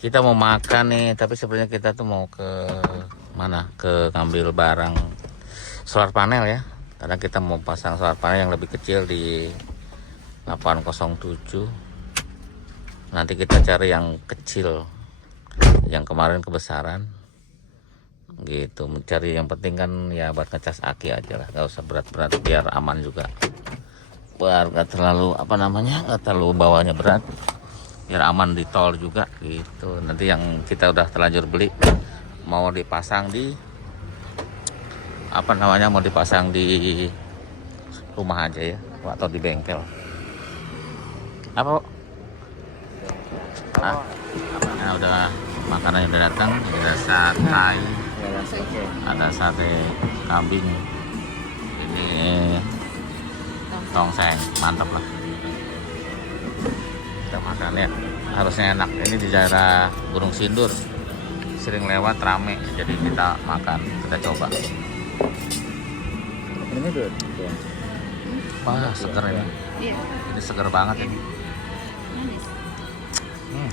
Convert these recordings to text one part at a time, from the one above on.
Kita mau makan nih, tapi sebenarnya kita tuh mau ke mana? Ke ngambil barang solar panel ya. Karena kita mau pasang solar panel yang lebih kecil di 807. Nanti kita cari yang kecil, yang kemarin kebesaran gitu. Mencari yang penting kan ya buat ngecas aki aja lah, nggak usah berat-berat, biar aman juga, biar nggak terlalu nggak terlalu bawanya berat, biar aman di tol juga gitu. Nanti yang kita udah terlanjur beli mau dipasang di mau dipasang di rumah aja ya, atau di bengkel. Apa? Udah makanan yang udah datang, ada satay, ada sate kambing, ini tongseng, mantap lah. Kita makan ya, harusnya enak. Ini di daerah Gunung Sindur, sering lewat, rame, jadi kita makan, kita coba. Ini tuh. Wah, seger ini. Ini seger banget ini.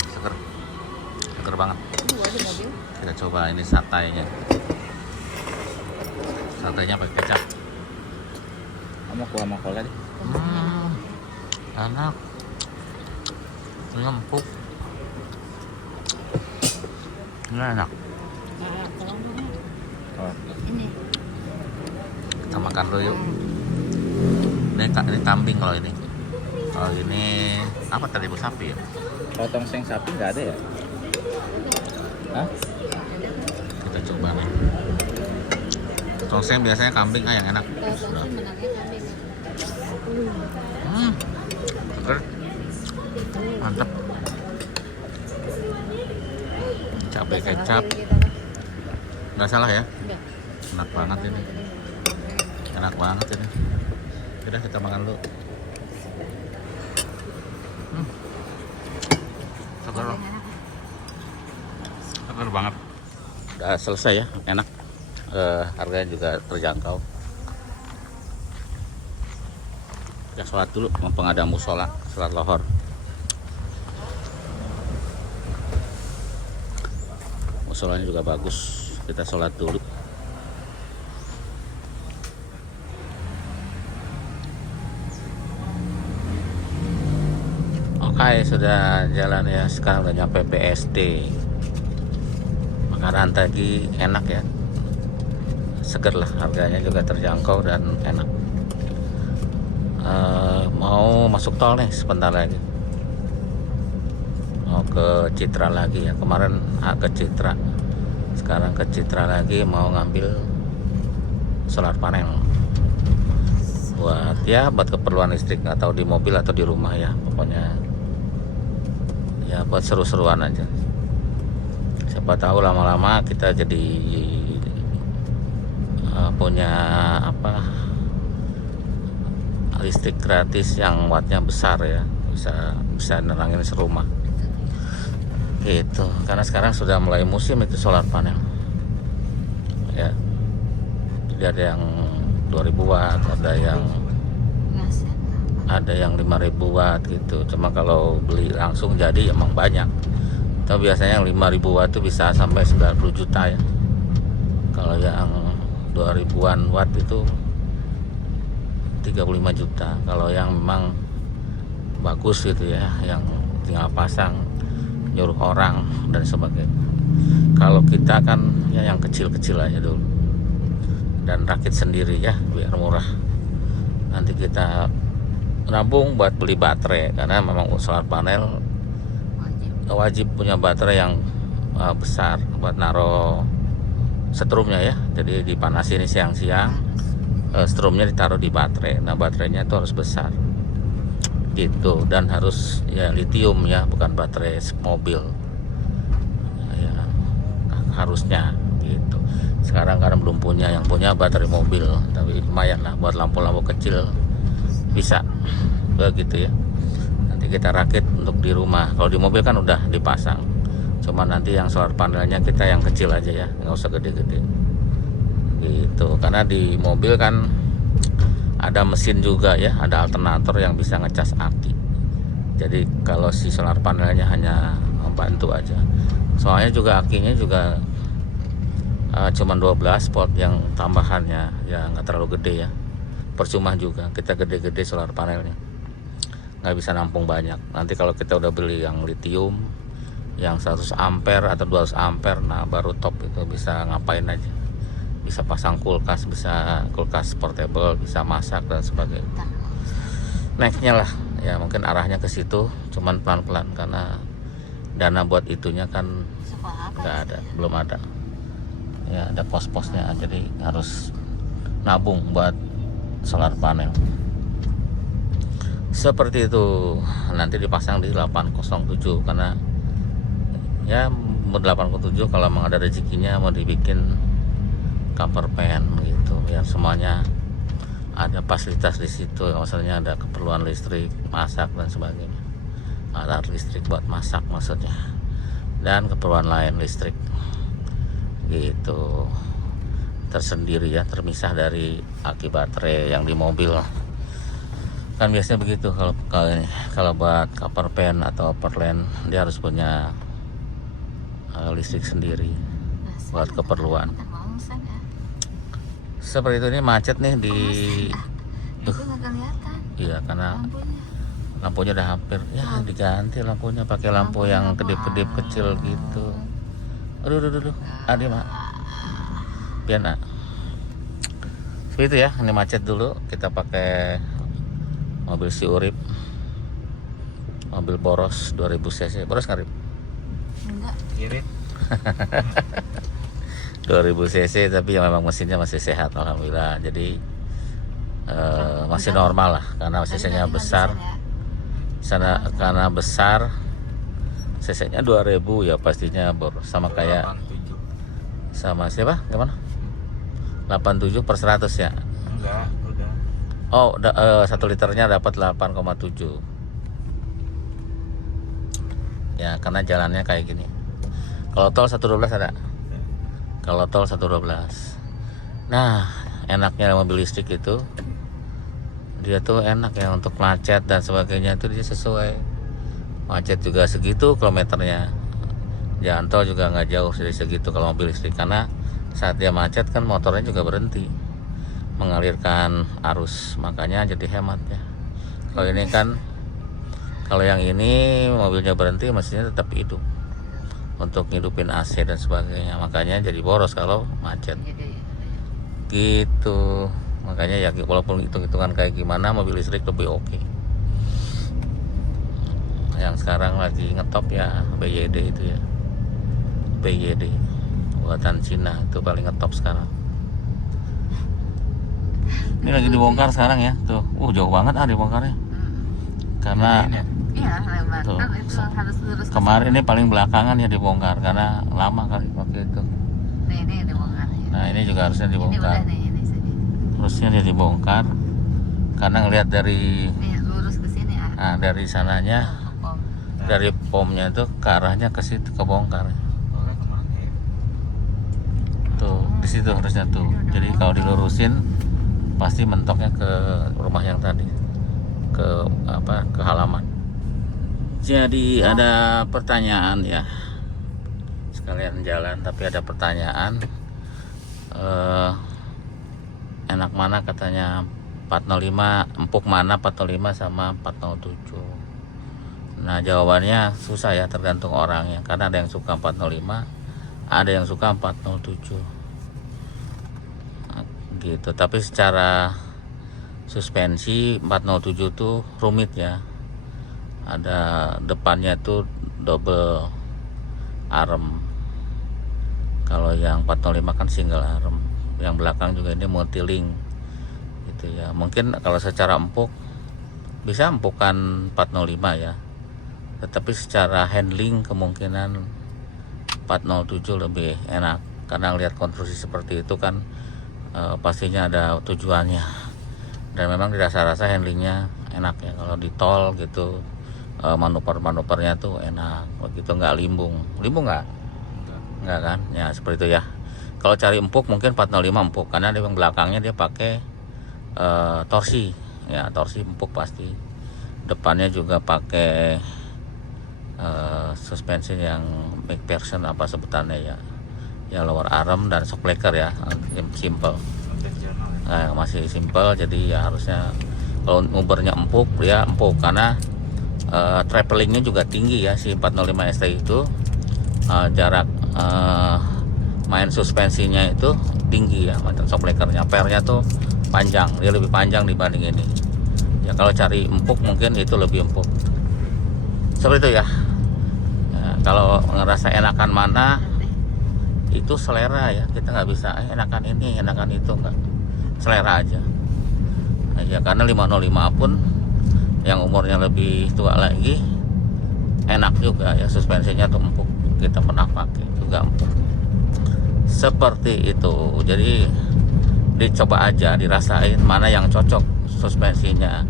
Seger banget. Kita coba ini satainya. Satainya pakai kecap. Kamu kuah sama cola deh. Enak. Empuk. Ini enak. Oh. Kita makan dulu yuk. Ini kambing kalau ini. Kalau ini apa tadi, bu, sapi ya? Kalau tongseng sapi nggak ada ya? Hah? Kita coba nih. Tongseng biasanya kambing yang enak. Seger. Mantap. Cabai kecap. Nggak salah ya? Enak banget ini. Enak banget ini. Udah, kita makan dulu. Seger banget. Udah selesai ya, enak. Harganya juga terjangkau. Kita sholat dulu, mumpung ada musola, sholat lohor. Musolanya juga bagus, kita sholat dulu. Oke, sudah jalan ya, sekarang udah nyampe BSD. Makanan tadi enak ya, seger lah, harganya juga terjangkau dan enak. Mau masuk tol nih sebentar lagi, mau ke Citra lagi ya. Kemarin ke Citra, sekarang ke Citra lagi, mau ngambil solar panel buat keperluan listrik, atau di mobil atau di rumah ya, pokoknya ya buat seru-seruan aja. Siapa tahu lama-lama kita jadi punya listrik gratis yang wattnya besar ya, bisa nerangin serumah gitu. Karena sekarang sudah mulai musim itu solar panel ya. Jadi ada yang 2000 watt, ada yang 5000 watt gitu. Cuma kalau beli langsung jadi emang banyak. Tapi biasanya yang 5000 watt itu bisa sampai 90 juta ya. Kalau yang 2000-an watt itu 35 juta. Kalau yang memang bagus gitu ya, yang tinggal pasang, nyuruh orang dan sebagainya. Kalau kita kan ya yang kecil-kecil aja dulu, dan rakit sendiri ya, biar murah. Nanti kita nabung buat beli baterai, karena memang solar panel wajib punya baterai yang besar buat naro setrumnya ya. Jadi dipanasin siang-siang, strumnya ditaruh di baterai. Nah, baterainya itu harus besar gitu, dan harus ya lithium ya, bukan baterai mobil ya, harusnya gitu. Sekarang karena belum punya, yang punya baterai mobil, tapi lumayan lah buat lampu-lampu kecil bisa begitu ya. Nanti kita rakit untuk di rumah. Kalau di mobil kan udah dipasang, cuma nanti yang solar panelnya kita yang kecil aja ya, nggak usah gede-gede gitu. Karena di mobil kan ada mesin juga ya, ada alternator yang bisa ngecas aki. Jadi kalau si solar panelnya hanya membantu aja. Soalnya juga akinya juga cuman 12 volt yang tambahannya, ya nggak terlalu gede ya. Percuma juga kita gede-gede solar panelnya, nggak bisa nampung banyak. Nanti kalau kita udah beli yang lithium yang 100 ampere atau 200 ampere, nah baru top itu, bisa ngapain aja, bisa pasang kulkas, bisa kulkas portable, bisa masak dan sebagainya. Nextnya lah ya mungkin arahnya ke situ, cuman pelan-pelan karena dana buat itunya kan nggak ada, belum ada ya, ada pos-posnya, jadi harus nabung buat solar panel seperti itu. Nanti dipasang di 807 karena ya 807 kalau memang ada rezekinya mau dibikin cover pan gitu, biar semuanya ada fasilitas di situ. Maksudnya ada keperluan listrik, masak dan sebagainya, ada listrik buat masak maksudnya, dan keperluan lain listrik gitu, tersendiri ya, terpisah dari aki baterai yang di mobil. Kan biasanya begitu kalau buat cover pan atau overland dia harus punya listrik sendiri buat keperluan. Seperti itu. Ini macet nih di iya karena lampunya udah hampir ya diganti, lampunya pakai lampu yang kedip-kedip kecil gitu. Aduh adi mak biar nak seperti itu ya. Ini macet dulu, kita pakai mobil si Urip, mobil boros 2000 cc. Boros nggak Rip? Enggak. Irit. 2000 cc tapi yang memang mesinnya masih sehat alhamdulillah, jadi masih normal lah karena cc-nya besar. Sana karena besar cc-nya 2000 ya pastinya boros, sama kayak 87. sama siapa gimana 87 per 100 ya. Enggak, udah. Oh 1 liternya dapat 8,7 ya, karena jalannya kayak gini. Kalau tol 112 ada, kalau tol 112. Nah enaknya mobil listrik itu dia tuh enak ya untuk macet dan sebagainya, itu dia sesuai macet juga segitu kilometernya, jalan tol juga nggak jauh dari segitu kalau mobil listrik, karena saat dia macet kan motornya juga berhenti mengalirkan arus, makanya jadi hemat ya. Kalau ini kan, kalau yang ini mobilnya berhenti mesinnya tetap hidup untuk ngidupin AC dan sebagainya, makanya jadi boros kalau macet gitu. Makanya ya walaupun hitung-hitungan kayak gimana mobil listrik lebih oke. Yang sekarang lagi ngetop ya BYD itu ya, BYD buatan Cina itu paling ngetop sekarang. Ini lagi dibongkar sekarang ya tuh, jauh banget dibongkarnya karena Iya, lebar. tuh, Kan itu harus lurus. kemarin ini paling belakangan ya dibongkar karena lama kali waktu itu. Nah, ini dibongkar. Ya. Nah ini juga harusnya Ini udah dibongkar, nih, ini sini. harusnya dia dibongkar karena ngelihat dari Nih, lurus ke sini dari sananya, Pom. dari pomnya itu ke arahnya ke situ kebongkar. Orangnya kemana ya? Tuh di situ harusnya tuh. Jadi kalau dilurusin pasti mentoknya ke rumah yang tadi, ke halaman. Jadi ada pertanyaan ya, sekalian jalan tapi ada pertanyaan, enak mana katanya 405, empuk mana 405 sama 407. Nah jawabannya susah ya, tergantung orangnya, karena ada yang suka 405, ada yang suka 407 gitu. Tapi secara suspensi 407 tuh rumit ya, ada depannya tuh double arm, kalau yang 405 kan single arm, yang belakang juga ini multi link gitu ya. Mungkin kalau secara empuk bisa empukan 405 ya, tetapi secara handling kemungkinan 407 lebih enak, karena lihat konstruksi seperti itu kan pastinya ada tujuannya, dan memang dirasa-rasa handlingnya enak ya. Kalau di tol gitu manuver-manuvernya tuh enak begitu, nggak limbung nggak kan ya, seperti itu ya. Kalau cari empuk mungkin 405 empuk, karena di belakangnya dia pakai torsi ya, torsi empuk pasti. Depannya juga pakai suspensi yang McPherson apa sebutannya ya lower arm dan shock breaker ya, yang simple. Masih simple, jadi ya harusnya kalau ngubernya empuk ya empuk, karena travelingnya juga tinggi ya si 405 ST itu. Jarak main suspensinya itu tinggi ya, macam shock breakernya, pernya tuh panjang, dia lebih panjang dibanding ini ya. Kalau cari empuk mungkin itu lebih empuk, seperti itu ya. Kalau ngerasa enakan mana itu selera ya, kita nggak bisa enakan ini enakan itu, nggak, selera aja ya. Karena 505 pun yang umurnya lebih tua lagi enak juga ya, suspensinya tuh empuk, kita pernah pakai juga empuk, seperti itu. Jadi dicoba aja, dirasain mana yang cocok suspensinya,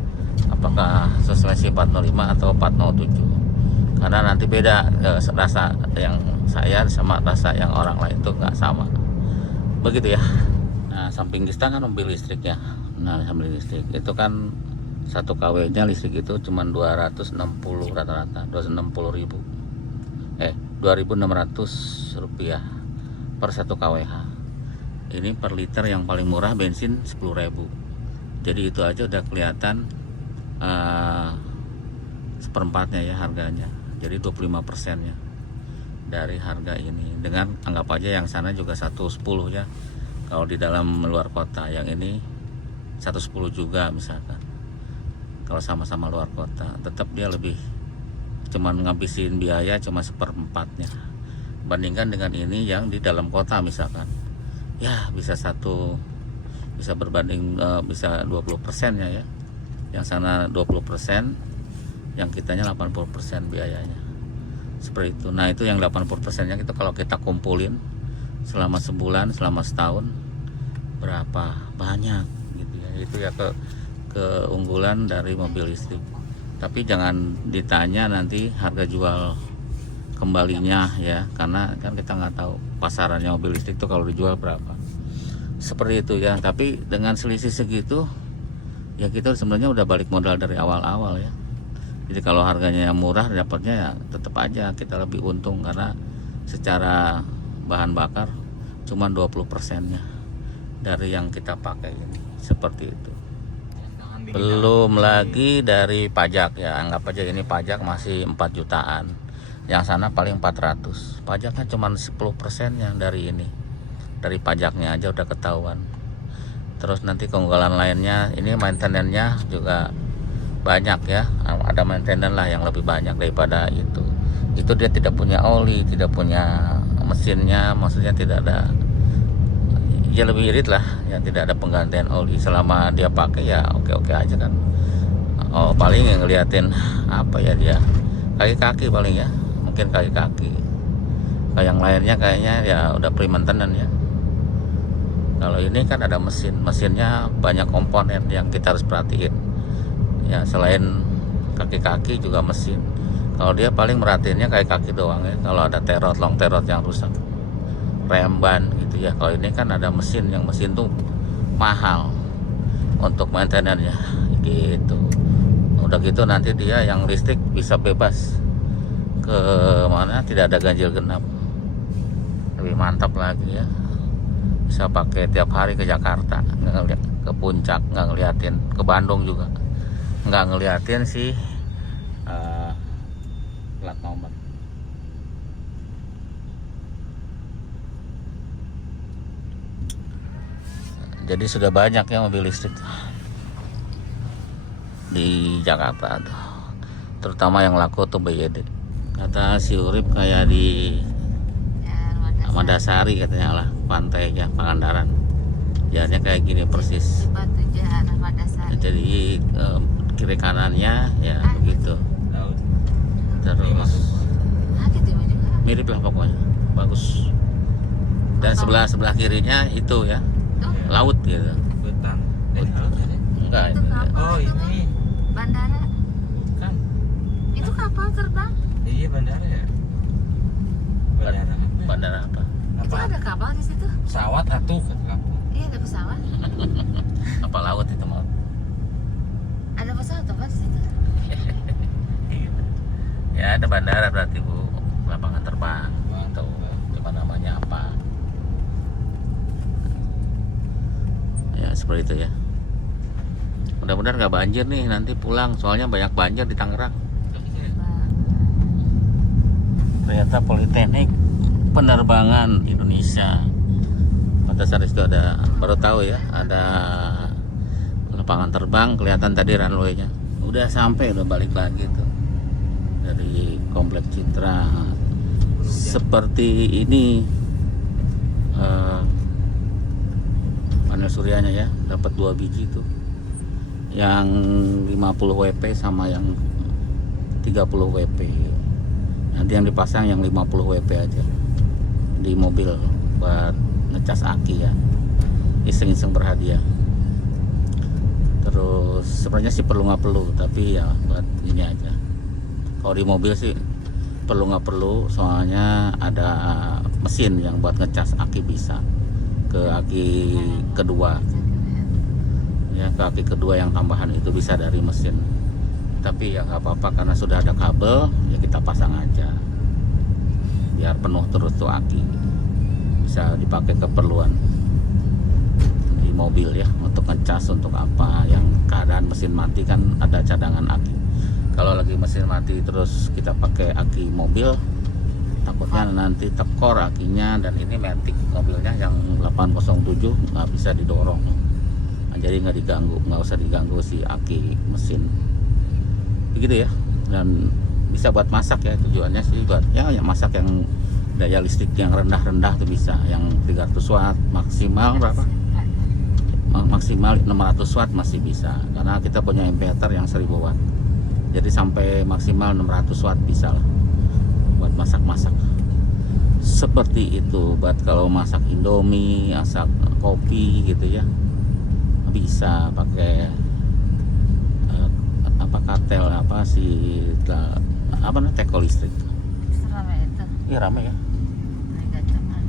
apakah suspensi 405 atau 407, karena nanti beda rasa yang saya sama rasa yang orang lain tuh nggak sama, begitu ya. Nah, samping kita kan mobil listriknya. Nah, mobil listrik itu kan 1 kW nya listrik itu cuma 260 rata-rata, 260.000 2.600 rupiah per 1 kWh. Ini per liter yang paling murah bensin 10.000. Jadi itu aja udah kelihatan seperempatnya ya harganya. Jadi 25%-nya dari harga ini. Dengan anggap aja yang sana juga 110 ya. Kalau di dalam luar kota, yang ini 110 juga misalkan. Kalau sama-sama luar kota, tetap dia lebih, cuman ngabisin biaya cuma 1/4-nya. Bandingkan dengan ini yang di dalam kota misalkan. Ya bisa bisa berbanding bisa 20%-nya ya. Yang sana 20%, yang kitanya 80% biayanya. Seperti itu. Nah, itu yang 80%-nya itu kalau kita kumpulin selama sebulan, selama setahun, berapa banyak gitu ya. Itu ya keunggulan dari mobil listrik. Tapi jangan ditanya nanti harga jual kembalinya ya, karena kan kita nggak tahu pasarannya mobil listrik itu kalau dijual berapa. Seperti itu ya. Tapi dengan selisih segitu ya kita sebenarnya udah balik modal dari awal-awal ya. Jadi kalau harganya yang murah, dapatnya ya tetap aja kita lebih untung, karena secara bahan bakar cuma 20%-nya dari yang kita pakai ini. Seperti itu. Belum lagi dari pajak ya, anggap aja ini pajak masih 4 jutaan. Yang sana paling 400. Pajaknya cuma 10%-nya dari ini. Dari pajaknya aja udah ketahuan. Terus nanti keunggulan lainnya, ini maintenance-nya juga banyak ya. Ada maintenance lah yang lebih banyak daripada itu. Itu dia tidak punya oli, tidak punya mesinnya, maksudnya tidak ada, ya lebih irit lah ya, tidak ada penggantian oli selama dia pakai ya oke aja kan. Oh, paling yang ngeliatin apa ya, dia kaki-kaki paling ya, mungkin kaki-kaki. Kayak yang lainnya kayaknya ya udah pre-maintenance ya. Kalau ini kan ada mesinnya banyak komponen yang kita harus perhatiin ya, selain kaki-kaki juga mesin. Kalau dia paling merhatiinnya kaki-kaki doang ya, kalau ada long terot yang rusak, rem ban gitu ya. Kalau ini kan ada mesin, yang mesin tuh mahal untuk maintenance-nya gitu. Udah gitu nanti dia yang listrik bisa bebas ke mana, tidak ada ganjil genap, lebih mantap lagi ya. Bisa pakai tiap hari ke Jakarta, nggak ngeliat ke puncak, nggak ngeliatin ke Bandung juga, nggak ngeliatin sih plat nomor. Jadi sudah banyak ya mobil listrik di Jakarta tuh, terutama yang laku tuh BYD. Kata si Urip kayak di Madasari katanya lah, pantainya Pangandaran, jalannya kayak gini persis. Batu arah Madasari. Jadi kiri kanannya ya begitu. Terus Gitu juga. mirip lah pokoknya, bagus. Dan sebelah kirinya itu ya laut gitu. Hutan. Enggak, Itu kapal. Oh, itu ini. bandara. Bukan. Itu kapal terbang. Iya, bandara ya. Bandara apa? bandara apa? Itu ada kapal di situ. Pesawat atuh ke kapal. Iya, ada pesawat. Apa laut itu mau? Ada pesawat apa di situ? Ya ada bandara berarti Bu, lapangan terbang atau apa namanya apa. Ya seperti itu ya. Mudah-mudahan nggak banjir nih nanti pulang, soalnya banyak banjir di Tangerang. Ternyata Politeknik Penerbangan Indonesia pada saat itu ada, baru tahu ya, ada lapangan terbang, kelihatan tadi runway-nya. Udah sampai, udah balik lagi tuh dari Komplek Citra. Seperti ini panel suryanya ya, dapat 2 biji tuh, yang 50 WP sama yang 30 WP. Nanti yang dipasang yang 50 WP aja di mobil buat ngecas aki ya, iseng-iseng berhadiah. Terus sebenarnya sih perlu nggak perlu, tapi ya buat ini aja. Kalau di mobil sih perlu nggak perlu, soalnya ada mesin yang buat ngecas aki, bisa ke aki kedua ya, ke aki kedua yang tambahan itu bisa dari mesin. Tapi ya nggak apa-apa karena sudah ada kabel, ya kita pasang aja biar penuh terus tuh aki, bisa dipakai keperluan di mobil ya, untuk ngecas untuk apa, yang keadaan mesin mati kan ada cadangan aki. Kalau lagi mesin mati terus kita pakai aki mobil, takutnya nanti tekor akinya. Dan ini Matic mobilnya yang 807 nggak bisa didorong, nah, jadi nggak diganggu, nggak usah diganggu si aki mesin begitu ya. Dan bisa buat masak ya, tujuannya sih buat ya yang masak yang daya listrik yang rendah-rendah tuh bisa, yang 300 watt maksimal berapa, maksimal 600 watt masih bisa, karena kita punya inverter yang 1000 watt, jadi sampai maksimal 600 watt bisa lah buat masak-masak seperti itu. Buat kalau masak Indomie, masak kopi gitu ya, bisa pakai apa katel apa sih, apa namanya, teko listrik. Serame itu. Iya rame ya. Gacangan.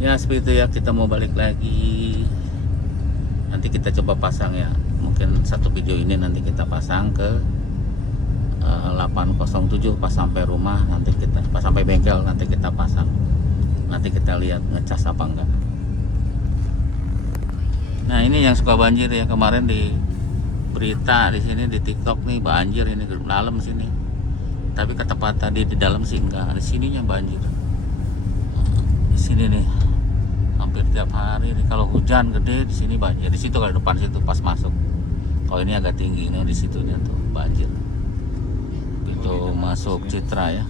Ya seperti itu ya, kita mau balik lagi. Nanti kita coba pasang ya. Mungkin satu video ini nanti kita pasang ke 807 pas sampai rumah, nanti kita pas sampai bengkel nanti kita pasang. Nanti kita lihat ngecas apa enggak. Nah, ini yang suka banjir ya, kemarin di berita di sini di TikTok nih banjir ini di dalam sini. Tapi kata Pak tadi di dalam sih enggak, di sininya banjir. Di sini nih hampir tiap hari nih, kalau hujan gede di sini banjir. Di situ kalau depan situ pas masuk. Kalau ini agak tinggi ini, di situnya tuh banjir. Itu masuk Citra ya.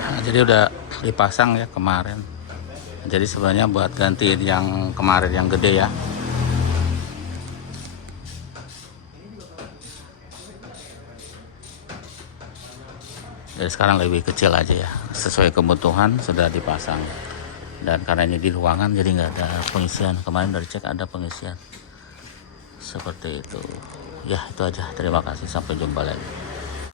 Nah, jadi udah dipasang ya kemarin. Jadi sebenarnya buat gantiin yang kemarin yang gede ya. Jadi sekarang lebih kecil aja ya, sesuai kebutuhan sudah dipasang. Dan karena ini di ruangan jadi nggak ada pengisian. Kemarin dari cek ada pengisian seperti itu ya. Itu aja, terima kasih, sampai jumpa lagi.